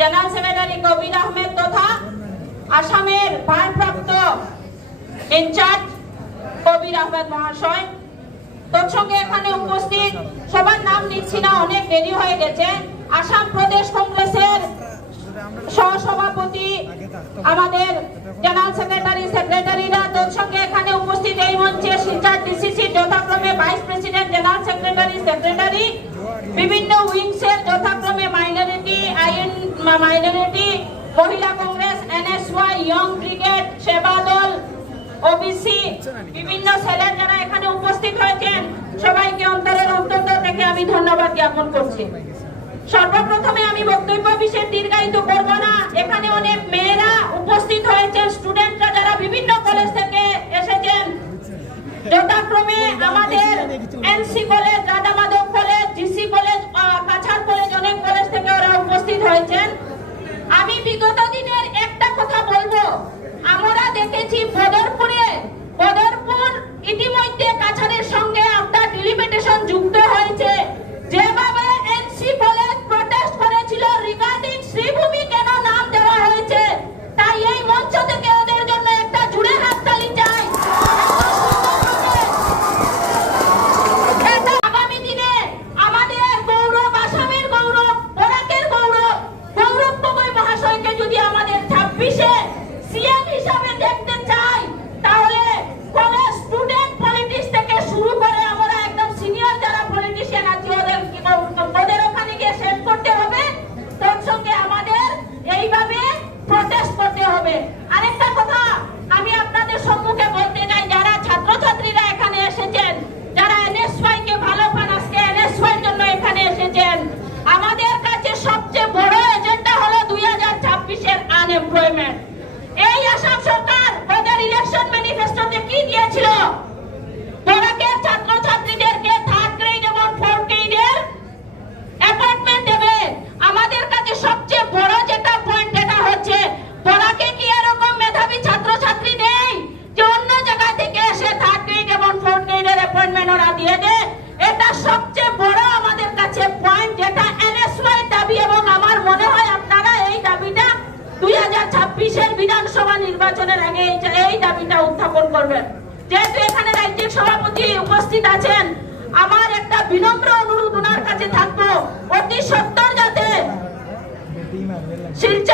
General secretary কবির আহমেদ তথা আসামের ভারপ্রাপ্ত ইনচার্জ কবির আহমেদ মহাশয়। তৎসঙ্গে এখানে উপস্থিত, সবার নাম নিচ্ছি না, অনেক দেরি হয়ে গেছে। আসাম প্রদেশ কংগ্রেসের সহসভাপতি আমাদের জেনারেল সেক্রেটারি, সেক্রেটারিরা তৎসঙ্গে এখানে উপস্থিত। এই মঞ্চে শিলচর ডিসিসি যথাক্রমে vice president general secretary secretary, বিভিন্ন মাইনরিটি মহিলা কংগ্রেস এনএসওয়াই ইয়ং ব্রিগেড সেবা দল ওবিসি বিভিন্ন সেলের যারা এখানে উপস্থিত হয়েছেন, সবাইকে অন্তরের অন্তত থেকে আমি ধন্যবাদ জ্ঞাপন করছি। সর্বপ্রথমে আমি বক্তব্য বিশেষ দীর্ঘায়িত করব না। এখানে অনেক মেয়েরা উপস্থিত লোকসভা নির্বাচনের আগে এই দাবিটা উত্থাপন করবেন। যেহেতু এখানে রাজ্যের সভাপতি উপস্থিত আছেন, আমার একটা বিনম্র অনুরোধ ওনার কাছে থাকব। অতি সত্তর যাতে শিলচর